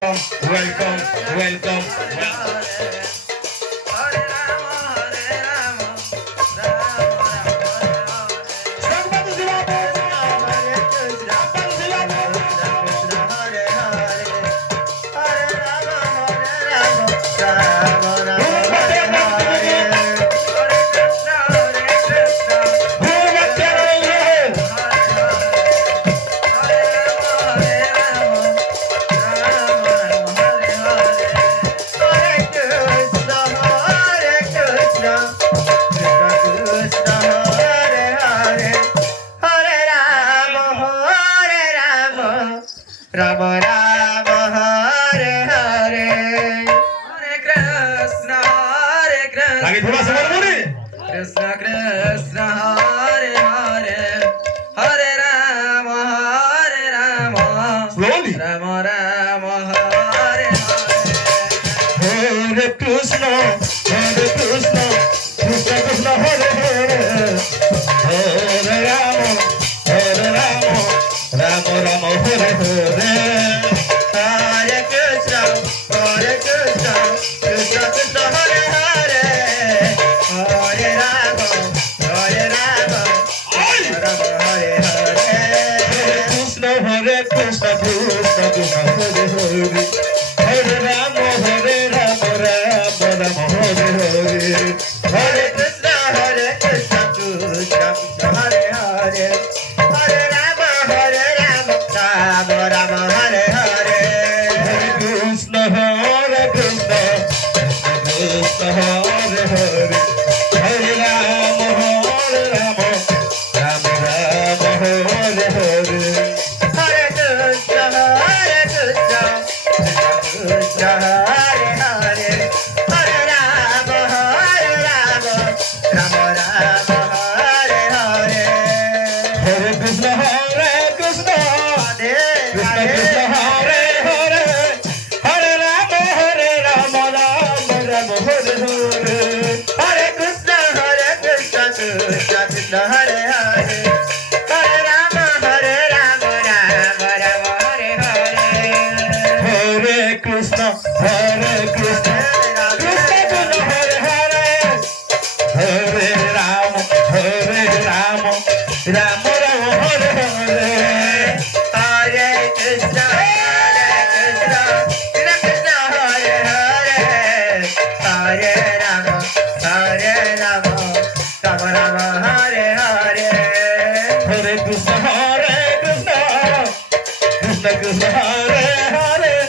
welcome, welcome, welcome. Ram Ram Hare Hare Hare Krishna आगे थोड़ा सा बोलो बोले Krishna Krishna Hare Hare Hare Rama slowly Rama Rama Hare Hare Krishna Krishna Krishna Hare Hare Hare Rama Rama Rama Hare Hare Hare Krishna Krishna Krishna Hare Hare Hare Rama Rama Hare Hare Krishna Hare Krishna Krishna Krishna Hare Hare Hare Rama Rama Hare Hare Hare Krishna Krishna Krishna Hare Hare Hare Rama Rama Hare Hare Hare Krishna Krishna Krishna Hare Hare Hare Rama Rama Hare Hare Hare Krishna Krishna Krishna Hare Hare Hare Rama Rama Hare Hare Hare Krishna Krishna Hare Krishna Hare Krishna Hare Hare Hare Rama Rama Hare Hare Hare Krishna Krishna Krishna Hare Hare Hare Rama Rama Hare Hare Hare Krishna Krishna Krishna Krishna Hare Hare Hare Rama Rama Rama Hare Hare Hare Krishna Krishna Krishna Hare Hare Hare Rama Rama Rama Hare Hare Hare Krishna Krishna Krishna Krishna Hare Hare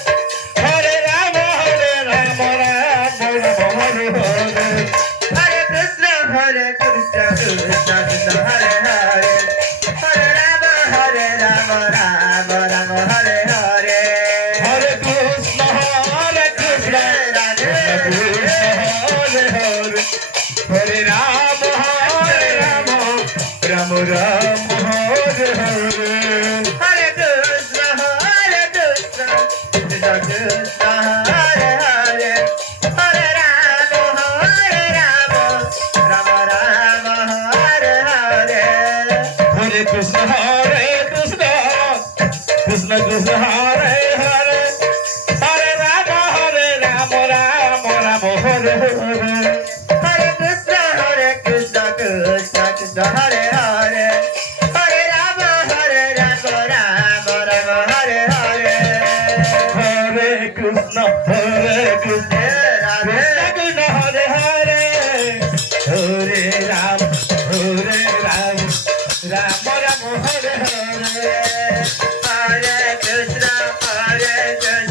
Hare Rama Rama Hare Hare Hare Krishna Krishna Krishna Hare Hare Hare Rama Rama Hare Hare Hare Krishna Krishna Krishna Krishna Hare Hare Hare Rama Rama Rama Hare Hare Hare Krishna Krishna Krishna Hare Hare Hare Rama Rama Hare Hare Hare Krishna Krishna Krishna Krishna Hare Hare Hare Rama Rama Hare Hare Hare Krishna Krishna Krishna Hare Hare Hare Rama Rama Hare Hare Hare Krishna Krishna Krishna Krishna Hare Hare Hare Rama Rama Hare Hare Hare Krishna Krishna